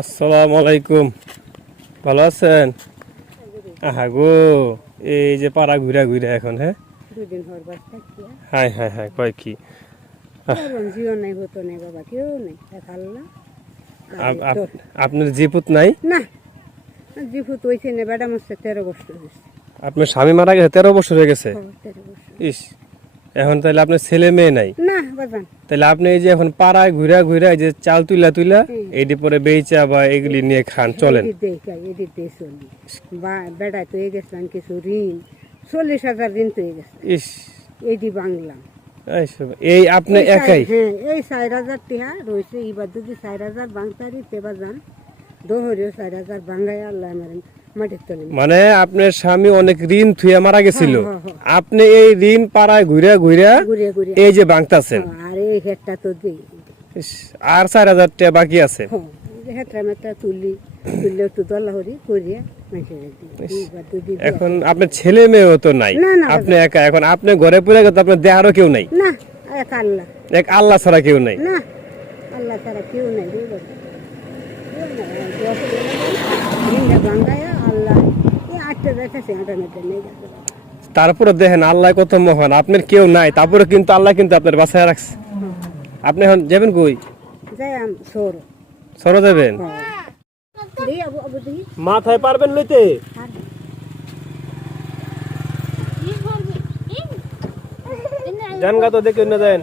আসসালামু আলাইকুম। ভালো আছেন? আহা গো, এই যে পাড়া ঘুরা ঘুরা এখন। হ্যাঁ, দুদিন হর বাস থাকি হাই হাই হাই, কয় কি জিও নাই হতো নাই বাবা কেউ নেই এক আল্লাহ আপনার জিপুত নাই? না জিফু তো হইছে না বেটা মরছে 13 বছর হয়েছে। আপনার স্বামী মারা গেছে 13 বছর হয়ে গেছে? 13 বছর। ইস, এখন তাহলে আপনার ছেলে মেয়ে নাই? না বাজান তাহলে আপনি এই যে এখন পাড়ায় ঘুরা ঘুরা এই যে চাল তুলা তুলা এইটি পরে বেচা বা এগুলি নিয়ে খান, চলেন? এদিকে চলি বা বেড়া তো হয়ে গেছিলাম কিছু ঋণ 40,000 ঋণ তো হয়ে গেছে। ইস, এইটি বাংলা এই আপনি একাই? হ্যাঁ, এই 4,000 টিহা রয়েছে। এবার যদি 4,000 বাংতারি তেবা যান দোহরেও 4,000 বাঙ্গাই আল্লাহ আমার মাটির তলে। মানে আপনার স্বামী অনেক ঋণ থুয়া মারা গেছিল, হ্যাঁ, হ্যাঁ। আপনি এই ঋণ পাড়ায় ঘুরা ঘুরা ঘুরে ঘুরে এই যে বাংতাছেন। আর এই হেটটা তো দিই ইস, আর 4,000 টাকা বাকি আছে। হেটটা মেটটা তুললে একটু দলাহরি করিয়া মানুষের দিই। এখন আপনার ছেলে মেয়েও তো নাই, না, না, আপনি একা। এখন আপনি ঘরে পড়ে গেছে, আপনার দেহারও কেউ নাই? না এক আল্লাহ, এক আল্লাহ ছাড়া কেউ নাই? না আল্লাহ ছাড়া কেউ নাই রে বাবা। বাঙ্গায়া আল্লাহ এই 8টা যাইতেছে 8টা মেটে নেই গেছে। তারপরে দেখেন আল্লাহ কত মহান, আপনার কেউ নাই, তারপরে কিন্তু আল্লাহ কিন্তু আপনার বাসায় রাখছে। আপনি এখন যাবেন কই? যাই সর সরো যাবেন? মাথায় পারবেন লইতে? জানগা তো দেখে না দেন।